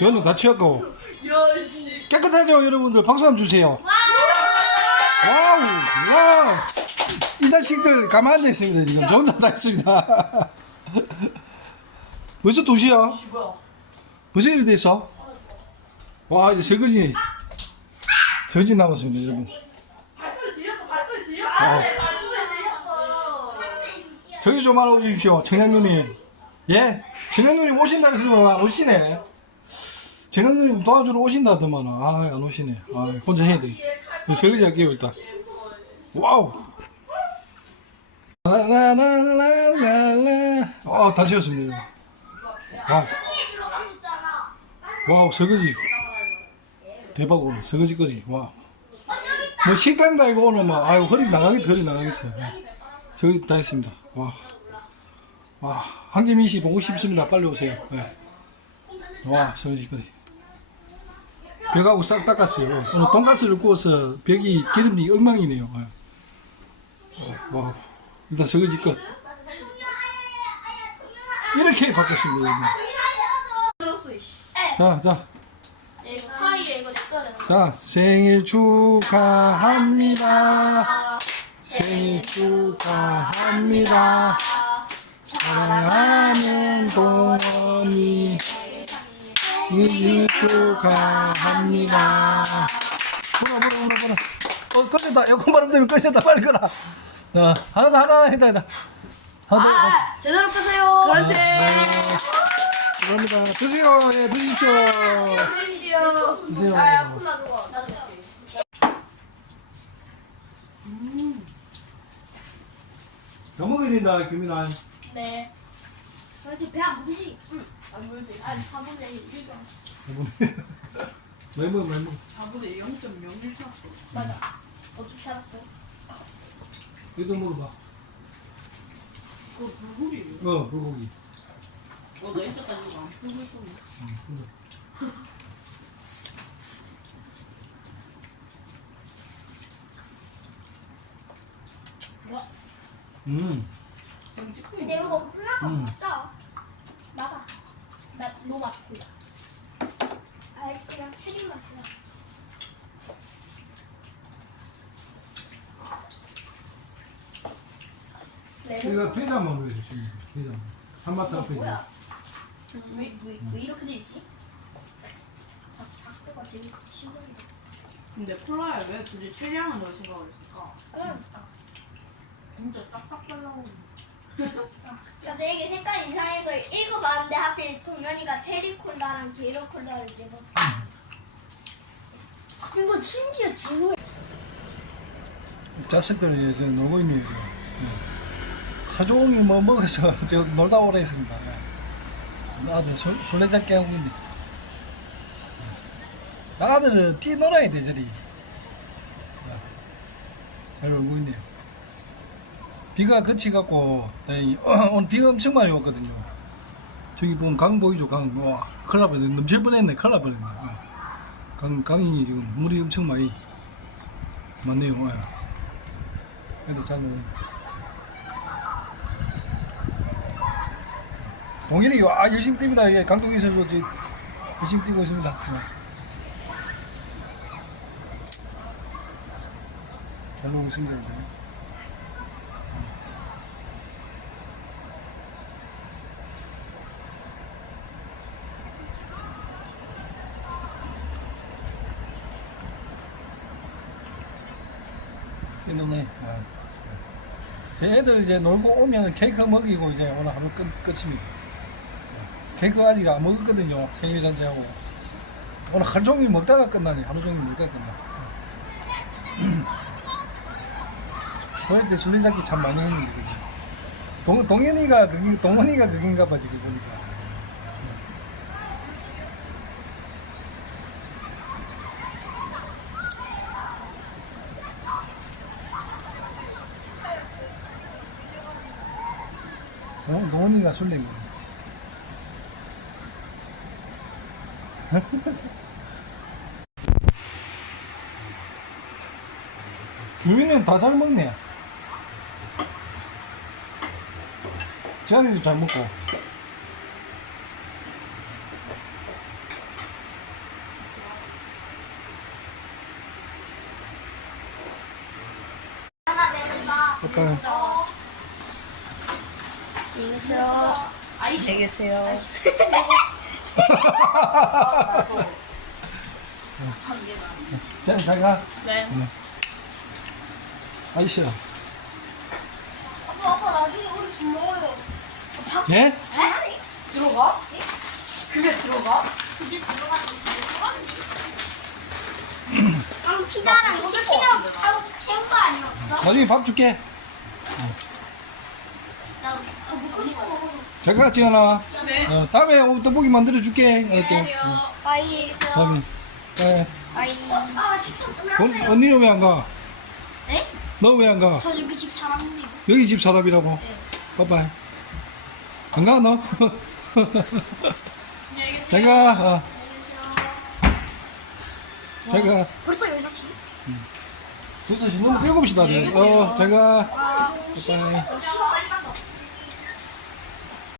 연우 다 치웠고 야씨. 깨끗하죠 여러분들 박수 한번 주세요 와우 와우 이 자식들 가만 앉아 있습니다 지금 저 혼자 다 있습니다 벌써 2시야 뭐야? 벌써 이리 됐어 와 이제 설거지 저지 남았습니다 여러분 발소리 들렸어. 발소리 들렸어. 아. 네, 발소리 들렸어. 저기 좀 알아 오십시오 청양누님 예 청양누님 오신다 했으면 오시네 청양누님 도와주러 오신다더만. 아 안 오시네. 아 혼자 해야 돼. 이 설거지 할게요 일단. 와우! 라라라라라 어다 지웠습니다. 와우. 와우 설거지. 대박으로 설거지거리. 와우. 뭐 식당도 아니고 오늘 막 아유 허리 나가겠다 허리 나가겠어요 저기 다 했습니다. 와. 와 황재민 씨 보고 싶습니다. 빨리 오세요. 네. 와 설거지거리 벽하고 싹 닦았어요 오늘 돈가스를 구워서 벽이 기름이 엉망이네요 네. 어, 와 일단 설거지 끝 이렇게 바꿨습니다. 자, 자? 자, 생일 축하합니다. 생일 축하합니다. 사랑하는 동원이 생일 축하합니다. 불어, 불어, 불어, 불어. 어, 꺼졌다. 에어컨 바람 때문에 꺼졌다. 빨리 꺼라. 자, 하나, 더, 하나, 하나, 해다, 해다. 하나, 더. 아, 제대로 끄세요. 그렇지. 네. 감사합니다. 드세요. 예, 드십시오. 주시오. 드세요. 야, 콜라 누워. 나도 더 먹어야 된다, 규민아. 네. 그렇지 배안 부르지? 응. 안 부르지. 아니 4분의 1 1점. 왜 먹어, 왜 먹어. 4분의 0.01 샀어. 맞아. 어떻게 알았어? 이거 먹어봐. 그거 불고기예요. 어, 불고기. 어, 나 이때까지 안 풀고 있었네. 음, 지금 찍고 근데 있네. 이거 콜라가 음. 맞다. 너무 맛있다. 아이스랑 체리 맛이야. 레몬 이거 피자 먹어야 돼, 지금. 피자. 한바탕 피자. 뭐야? 왜, 왜, 왜 이렇게 돼 있지? 아, 각도가 되게 신기해. 근데 콜라에 왜 굳이 칠량을 넣을 생각을 했을까? 그러니까. 진짜 딱딱 달라고. 이게 색깔 이상해서 읽어봤는데 하필 동현이가 체리 콜라랑 게로 콜라를 집었어. 이거 심지어 제로. 자식들이 이제 놀고 있네요. 지금. 네. 하종이 뭐 먹어서 저 놀다 오라 했습니다. 네. 아들 술, 술래잡기 하고 있네. 네. 아들은 뛰놀아야 돼, 저리. 네. 잘 놀고 있네요. 비가 그치갖고, 오늘 비가 엄청 많이 왔거든요. 저기 보면 강 보이죠, 강. 와, 큰일 날 뻔했네. 넘칠 뻔했네, 큰일 날 뻔했네. 네. 강, 강이 지금 물이 엄청 많이 많네요. 예. 그래도 잘 놀네. 동현이 와 열심히 뜁니다. 예, 강동희 선수 열심히 뛰고 있습니다. 예. 잘 놀고 있습니다. 이제. 이 노네. 아. 제 애들 이제 놀고 오면 케이크 먹이고 이제 오늘 하루 끝, 끝입니다. 케이크 아직 안 먹었거든요. 생일 잔치하고. 오늘 하루 종일 먹다가 끝나네. 하루 종일 먹다가 끝나. 어릴 때 술래잡기 참 많이 했는데. 그죠? 동, 동현이가 그게, 동원이가 그긴가 봐, 지금 보니까. 노, 논의가 술린 거예요. 주민은 다 잘 먹네. 지안이도 잘 먹고. 아, 네, 네, 네. 약간 안녕히 계세요. 자, 잘 가. 네. 아이씨야. 아빠 아빠 나중에 우리 밥 먹어요. 밥 예? 에? 들어가? 그게 들어가? 그게 들어가는 그럼 피자랑 치킨이랑 하고 채운 거 아니었어? 나중에 밥 줄게. 싶어. 잘 가, 지현아. 네. 어, 다음에 오늘 떡볶이 만들어 줄게. 알았지? 안녕하세요. 빠이. 다음에. 예. 빠이. 아 축도 언, 끝났어요. 언니는 왜 안 가? 네? 너 왜 안 가? 저 여기 집 사람인데. 여기 집 사람이라고. 빠빠이. 안 가, 너? 잘 가. 어, 잘 가. 벌써 6시? 벌써 지금 너무 7시 다 됐네. 어, 잘 가. 아, 빠빠이.